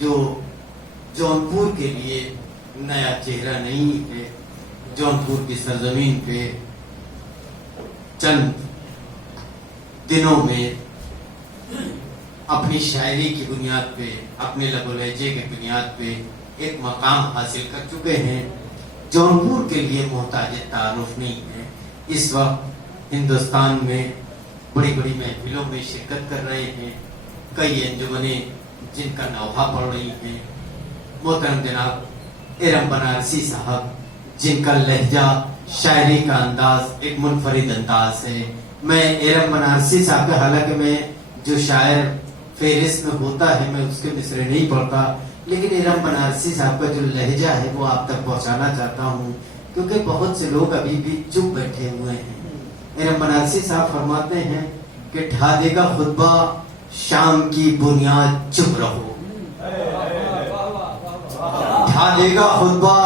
जो जौनपुर के लिए नया चेहरा नहीं है। जौनपुर की सरजमीन पे चंद दिनों में अपनी शायरी की बुनियाद पे, अपने लबो लहजे के बुनियाद पे एक मकाम हासिल कर चुके हैं। जौनपुर के लिए मोहताज तारुफ नहीं है। इस वक्त हिंदुस्तान में बड़ी बड़ी महफिलों में शिरकत कर रहे हैं। कई अंजुमने जिनका नौहा पढ़ रही हैं। मोहतरम जनाब इरम बनारसी साहब, जिनका लहजा, शायरी का अंदाज एक मुनफरिद अंदाज है। मैं इरम बनारसी साहब के, हालांकि मैं जो शायर फेरिस्त में होता है मैं उसके मिसरे नहीं पढ़ता, लेकिन इरम बनारसी साहब का जो लहजा है वो आप तक पहुंचाना चाहता हूँ, क्योंकि बहुत से लोग अभी भी चुप बैठे हुए हैं। इरम बनारसी साहब फरमाते हैं कि ढा देगा खुतबा शाम की बुनियाद, चुप रहो। ढा देगा खुतबा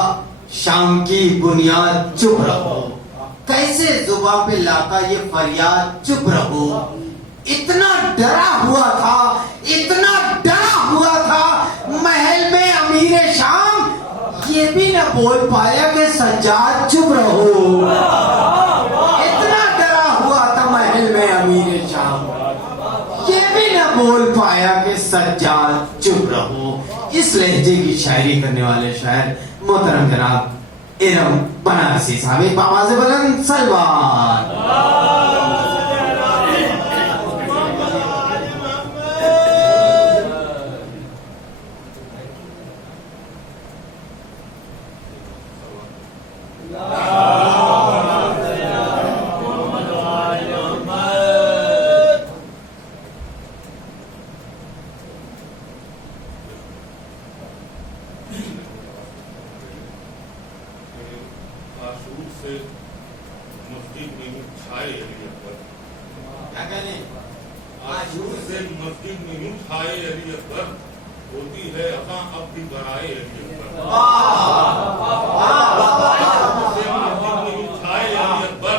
शाम की बुनियाद, चुप रहो। कैसे जुबान पे लाका ये फरियाद, चुप रहो। इतना डरा हुआ था, इतना डरा हुआ था महल में अमीर शाम, ये भी न बोल पाया कि सज्जाद, चुप रहो। इतना डरा हुआ था महल में अमीर शाम, ये भी न बोल पाया कि सज्जाद, चुप रहो। इस लहजे की शायरी करने वाले शायर मोहतरम जनाब इरम बनारसी साहब, आवाज़ बुलंद सलवार। से मस्जिद में छाए अली अकबर, क्या कहने? आशूर से मस्जिद में छाए अली अकबर, होती है असा अब भी बराए अली अकबर। आशूर से मस्जिद में छाए अली अकबर,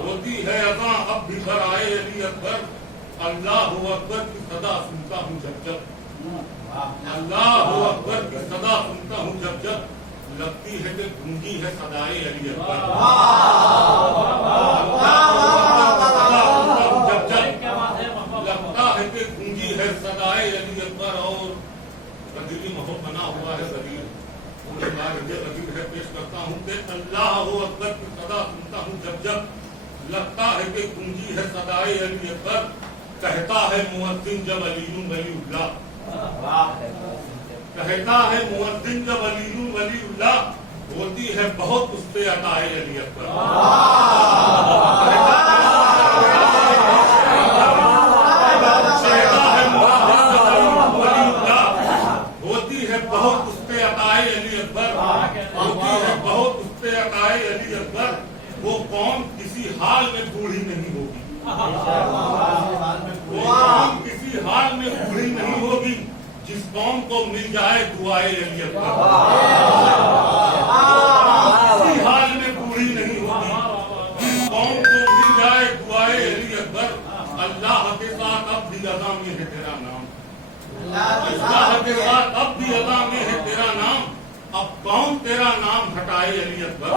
होती है असा अब भी बराए अली अकबर। अल्लाह अकबर की सदा सुनता हूँ जब जब, अल्लाह अकबर की सदा सुनता हूँ जब जब, लगती है कि गूंजी है सदाए अली अकबर। जब जब लगता है कि गूंजी है सदाए अली अकबर। और कदीरी मोहब्बत बना हुआ है कदीर, कदीर है पेश करता हूँ कि अल्लाह अकबर की सदा सुनता हूँ जब जब, लगता है कि गूंजी है सदाए अली अकबर। कहता है मुअज्जिन जब अलीयुन वलीउल्लाह, कहता है मुअज्जिन जब अलीयुन वलीउल्लाह, होती है बहुत उस पे अताए अली अकबर। होती है बहुत उस पे अताए अली अकबर, होती है बहुत उस पे अताए अली अकबर। वो कौम किसी हाल में बूढ़ी नहीं होगी, वो कौम किसी हाल में बूढ़ी नहीं होगी, जिस कौम को मिल जाए दुआए अली अकबर। किसी हाल में बूढ़ी नहीं होगी, जिस कौम को मिल जाए दुआए अली अकबर। अल्लाह के साथ अब भी अदा में है तेरा नाम, अल्लाह के साथ अब भी अदा में है तेरा नाम। अब कौन तेरा नाम हटाए अली अकबर।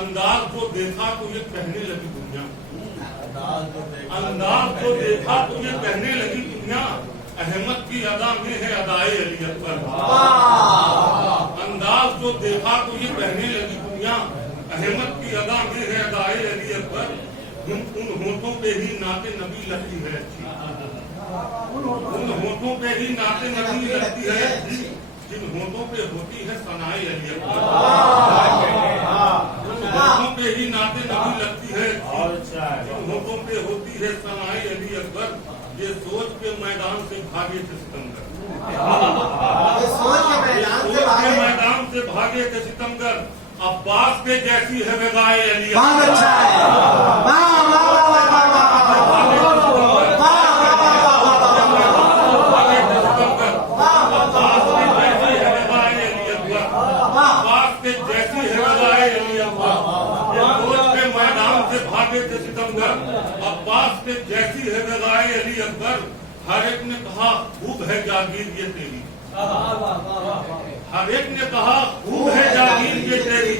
अंदाज को देखा तो ये कहने लगी दुनिया, अंदाज को देखा तो ये कहने लगी दुनिया, अहमद की अदा में है अदाए अली अकबर। अंदाज को देखा तो ये कहने लगी दुनिया, अहमद की अदा में है अदाए अली अकबर। उन होठों पे ही नाते नबी लगती है अच्छी, उन होठों पे ही नाते नबी लगती है अच्छी, जिन होठों पे होती है सनाए अली अकबर। होठों पे ही नाते नबी लगती है, जिन होठों पे होती है सनाए अली अकबर। ये सोच के मैदान से भागे थे सितमगर, मैदान से भागे थे सितमगर। अब्बास के जैसी है वेगाए अली अकबर। है रज़ाए अली अकबर। हर एक ने कहा खूब है जागीर ये तेरी, हर एक ने कहा खूब है जागीर ये तेरी,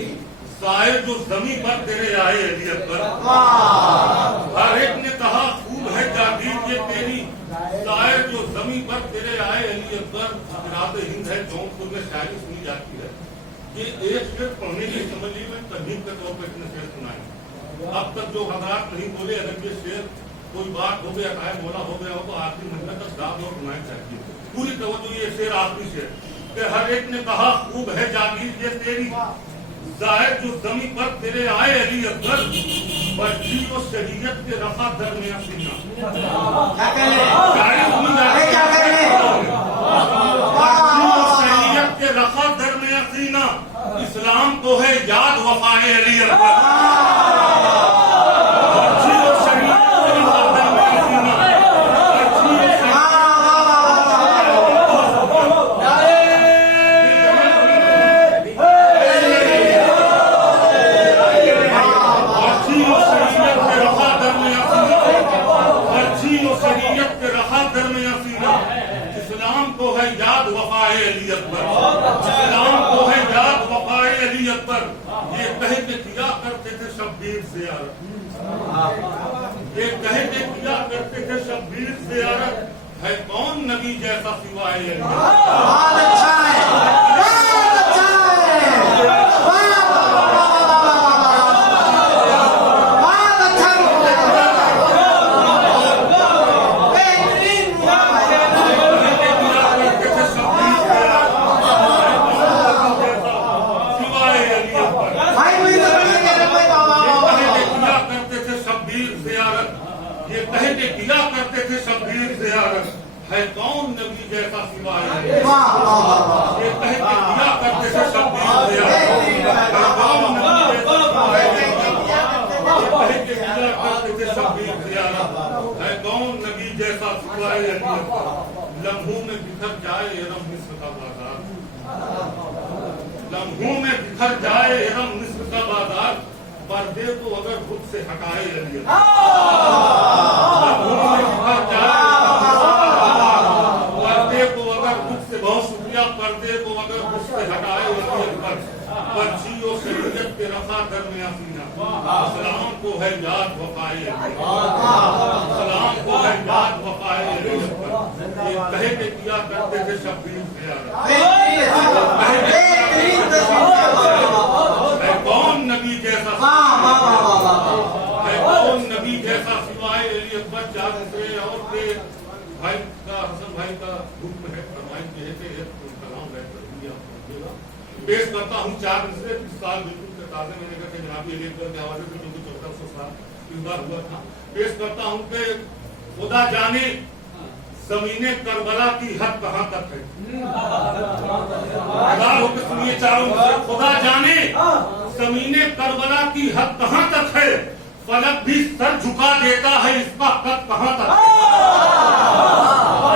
शायर जो जमी पर तेरे आए अली अकबर। हर एक ने कहा खूब है जागीर ये तेरी, शायर जो जमी पर तेरे आए अली अकबर। रात हिंद है जौनपुर में शायरी सुनी जाती है। ये एक शेर पढ़ने की समझ ली में तरहीब के तौर पर इतने शेर सुनाए। अब तक जो हजरात नहीं बोले, अगर ये शेर कोई बात हो गया, चाहे बोला हो गया हो, तो आखिरी मंजिल तक दाद और सुनाए चाहिए। पूरी तवज्जो ये शेर आखिरी शेर कि हर एक ने कहा खूब है जागीर ये तेरी, जाहिर जो जमी पर तेरे आए अली अकबर। बच्ची और शरीयत के रफा दरमियान सीना, क्या करें? शायरी सुनी जाती है। क्या करें? बच्ची और शरीयत के रफा दरमियान सीना, इस्लाम को है याद वफाए अली अकबर। बच्ची और शरीयत के रफा दरमियान सीना, बच्ची और शरीयत के रफा दरमियान सीना, इस्लाम को है याद वफाए अली अकबर। इस्लाम को है याद वफाए अली अकबर। ये कह के किया करते थे शब्बीर ज़ियारत, ये कह के किया करते थे शब्बीर ज़ियारत। है कौन नबी जैसा सिवाय अली अकबर। बहुत अच्छा है, बहुत अच्छा है, बहुत अच्छा, बेहतरीन। सिवाय अली अकबर भाई कोई तो नहीं कह रहा भाई बाबा। किया करते थे शब्बीर ज़ियारत, ये कह के किया करते थे शब्बीर ज़ियारत। है कौन नबी जैसा सिवाय अली अकबर। वाह वाह वाह, ये कह के किया करते थे शब्बीर ज़ियारत। है कौन नबी जैसा सिवाय अली अकबर। ये कह के किया करते थे शब्बीर ज़ियारत। है कौन नबी जैसा सिवाय अली अकबर। लम्हों में बिखर जाए इरम मिस्र का बाजार, लम्हों में बिखर जाए इरम मिस्र का बाजार। पर्दे को अगर खुद से हटाए अली अकबर। लम्हों में बिखर जाए पर्दे को अगर खुद से, बहुत शुक्रिया, पर्दे को अगर खुद से हटाए अली अकबर। बच्ची और शरीयत के रफा दरमियान सीना, इस्लाम को है याद वफाए अली अकबर। इस्लाम को है याद वफाए अली अकबर। ये कह के किया करते थे शब्बीर ज़ियारत। बेहतरीन। है कौन नबी जैसा, है कौन नबी जैसा सिवाय अली अकबर। चार दूसरे और के भाई का, हसन भाई का हुक्म है, फरमाइश ये है कि कलाम पेश करता हूँ। चार दूसरे इस साल बिल्कुल के ताज़े मैंने कहा जनाबी अली अकबर के हवाले से, जो कि 1400 साल इस बार हुआ था। पेश करता हूँ कि खुदा जाने ज़मीने करबला की हद कहाँ तक है। होकर सुनिए चारों से। खुदा जाने ज़मीने करबला की हद कहाँ तक है, फलक भी सर झुका देता है इसका कद कहाँ तक है।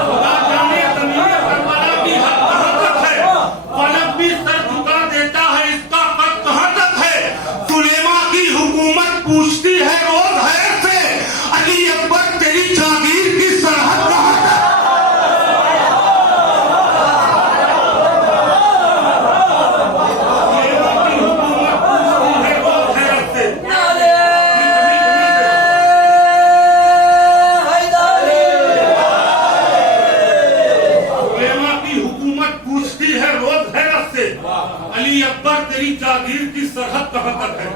खुदा जाने ज़मीने करबला की हद कहाँ तक है, फलक भी सर झुका देता है इसका कद कहाँ तक है। सुलेमा की हुकूमत पूछती है रोज है से, अली अकबर तेरी जागीर की सरहद कहाँ तक। अली अकबर तेरी जागीर की सरहद कहाँ तक है।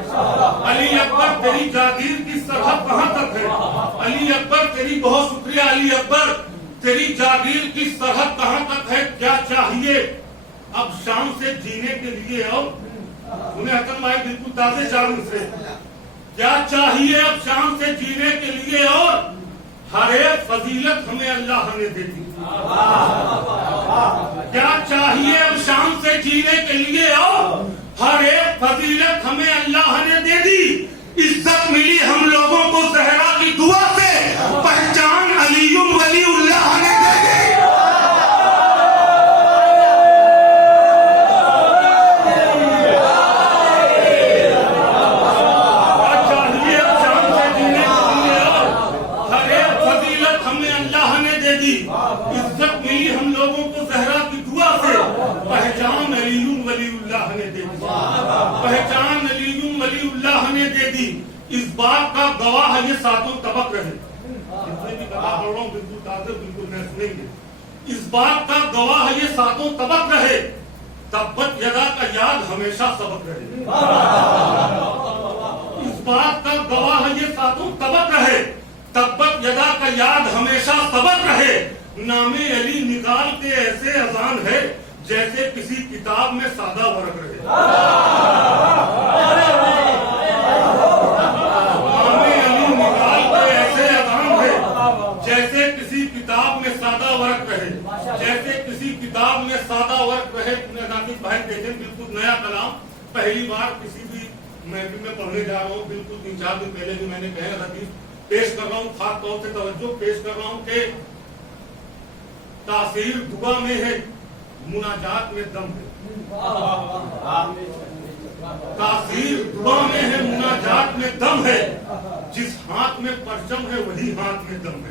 अली अकबर तेरी जागीर की सरहद कहाँ तक है। अली अकबर तेरी, बहुत शुक्रिया अली अकबर, तेरी जागीर की सरहद कहाँ तक है। क्या चाहिए अब शाम से जीने के लिए। और उन्हें हसन भाई बिल्कुल ताजे चालू से, क्या चाहिए अब शाम से जीने के लिए। और हर एक फजीलत हमें अल्लाह ने दे दी। क्या चाहिए अब शाम से जीने के लिए। और हर एक फजीलत हमें अल्लाह ने दे दी। इज्जत मिली हम लोगों को ज़हरा की दुआ से, पहचान अलीयुल वलीउल्लाह ने दे दी। क्या चाहिए अब शाम से जीने के लिए। और हर एक फजीलत फजीलत हमें अल्लाह ने दे दी, इज्जत मिली हम लोगों को ज़हरा की दुआ से, पहचान अलीयुम वलीउल्लाह ने दे दी, पहचान अलीयुम वलीउल्लाह ने दे दी। इस बात का गवाह ये सातों तबक रहे, जितने भी कथा पढ़ रहा हूँ बिल्कुल ताज़ा बिल्कुल मैं सुनेंगे। इस बात का गवाह ये सातों तबक रहे, तब्बत यदा का याद हमेशा सबक रहे। इस बात का गवाह ये सातों तबक रहे, तब्बत यदा का याद हमेशा सबक रहे। नामे अली निकाल के ऐसे अजान है जैसे किसी किताब में सादा वर्क रहे। नामे अली निकाल के ऐसे अजान है जैसे किसी किताब में सादा वर्क रहे, जैसे किसी किताब में सादा वर्क रहे। नाकिब भाई देखें, बिल्कुल नया कलाम, पहली बार किसी भी महफिल में पढ़ने जा रहा हूँ। बिल्कुल 3-4 दिन पहले भी मैंने कहा हदीस पेश कर रहा हूँ, खास तौर से तवज्जो पेश कर रहा हूँ कि तासीर दुआ में है, मुनाजात में दम है। तासीर दुआ में है, मुनाजात में दम है। जिस हाथ में परचम है वही हाथ में दम है।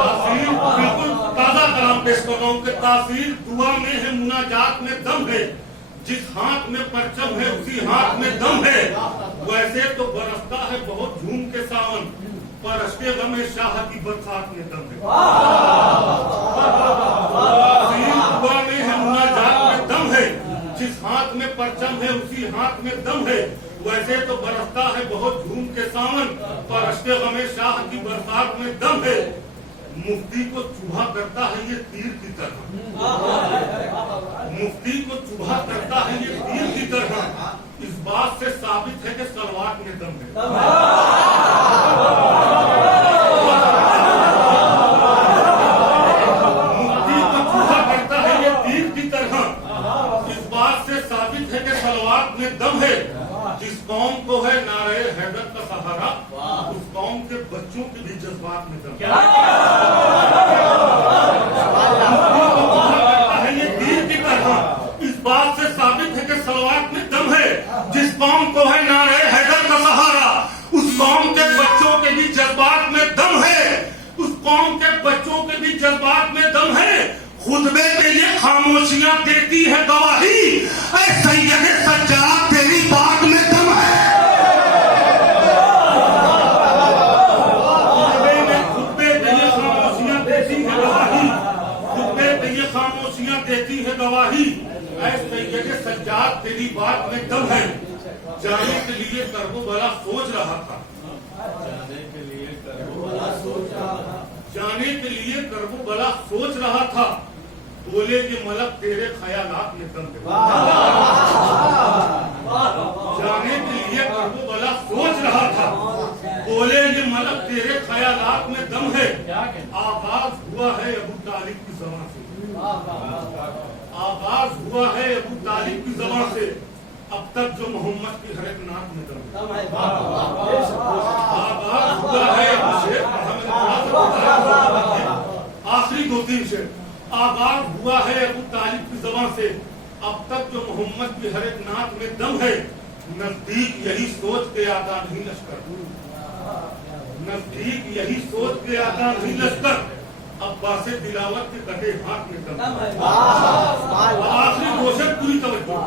तासीर, बिल्कुल ताजा कलाम पेश कर रहा हूँ कि तासीर दुआ में है, मुनाजात में दम है। जिस हाथ में परचम है उसी हाथ में दम है। वैसे तो बरसता है बहुत झूम के सावन, पर अश्के गम शाह की बरसात में दम है। दुआ में है, मुनाजात में दम है। जिस हाथ में परचम है उसी हाथ में दम है। वैसे तो बरसता है बहुत झूम के सावन, पर अश्के गम शाह की बरसात में दम है। मुफ्ती को चूहा करता है ये तीर की तरह, मुफ्ती को चूहा करता है ये तीर की तरह। इस बात से साबित है कि सलवात में दम है। मुफ्ती को चूहा करता है ये तीर की तरह। इस बात से साबित है कि सलवात में दम है। जिस कौम को है नारे हैदर का सहारा, उस कौम के बच्चों के भी जज्बात में दम है। ये तीर की तरह। इस बात से साबित है कि सलवात में दम है। जिस कौम को है नारे हैदर का सहारा, उस कौम के बच्चों के भी जज्बात में दम है। उस कौम के बच्चों के भी जज्बात में दम है। खुतबे के लिए खामोशियां देती है गवाही, ऐसा सज्जाद तेरी बात में दम है। खुतबे के लिए खामोशियां देती है गवाही, खुतबे के लिए खामोशियां देती है गवाही। ऐसे सज्जाद तेरी बात में दम है। जाने के लिए करबला सोच रहा था, जाने के लिए करबला सोच रहा था। बोले कि मलक तेरे ख्यालात में दम है। जाने के लिए करबला सोच रहा था। बोले कि मलक तेरे ख्यालात में दम है। आगाज हुआ है अबू तालिब की ज़बान से, आगाज हुआ है अबू तालिब की ज़बान से। अब तक जो मोहम्मद की हर एक नाक में दम है। आगाज हुआ है आखिरी 2-3 शेर। आगाज हुआ है अबू तालिब की ज़बान से। अब तक जो मोहम्मद की हर एक नाक में दम है। नजदीक यही सोच के आता नहीं लश्कर, नजदीक यही सोच के आता नहीं लश्कर। अब्बास दिलावर के कटे हाथ में दम है। आखिरी घोषण पूरी तवज्जो।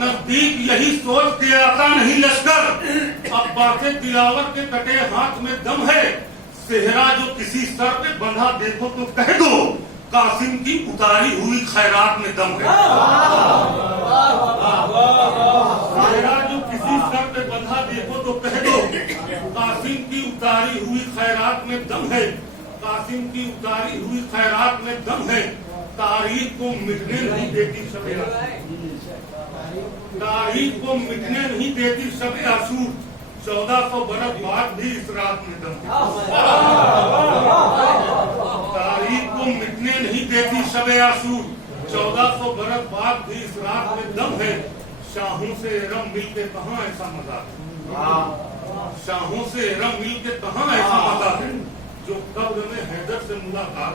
नजदीक यही सोच के आता नहीं लश्कर, अब्बास दिलावर के कटे हाथ में दम है। सेहरा जो किसी सर पे बंधा देखो तो कह दो, कासिम की उतारी हुई खैरात में दम है। सेहरा जो किसी सर पे बंधा देखो तो कह दो, कासिम की उतारी हुई खैरात में दम है। कासिम की उतारी हुई खैरात में दम है। तारीख को मिटने नहीं देती शब आशूर, तारीख को मिटने नहीं देती शब आशूर। 1400 बरस बाद भी इस रात में दम है। तारीख को मिटने नहीं देती शब आशूर। 1400 बरस बाद भी इस रात में दम है। शाहों से रम मिल के कहाँ ऐसा मजा है, शाहों से रम मिल के कहाँ ऐसा मजा है जो कब्र में हैदर से मुलाकात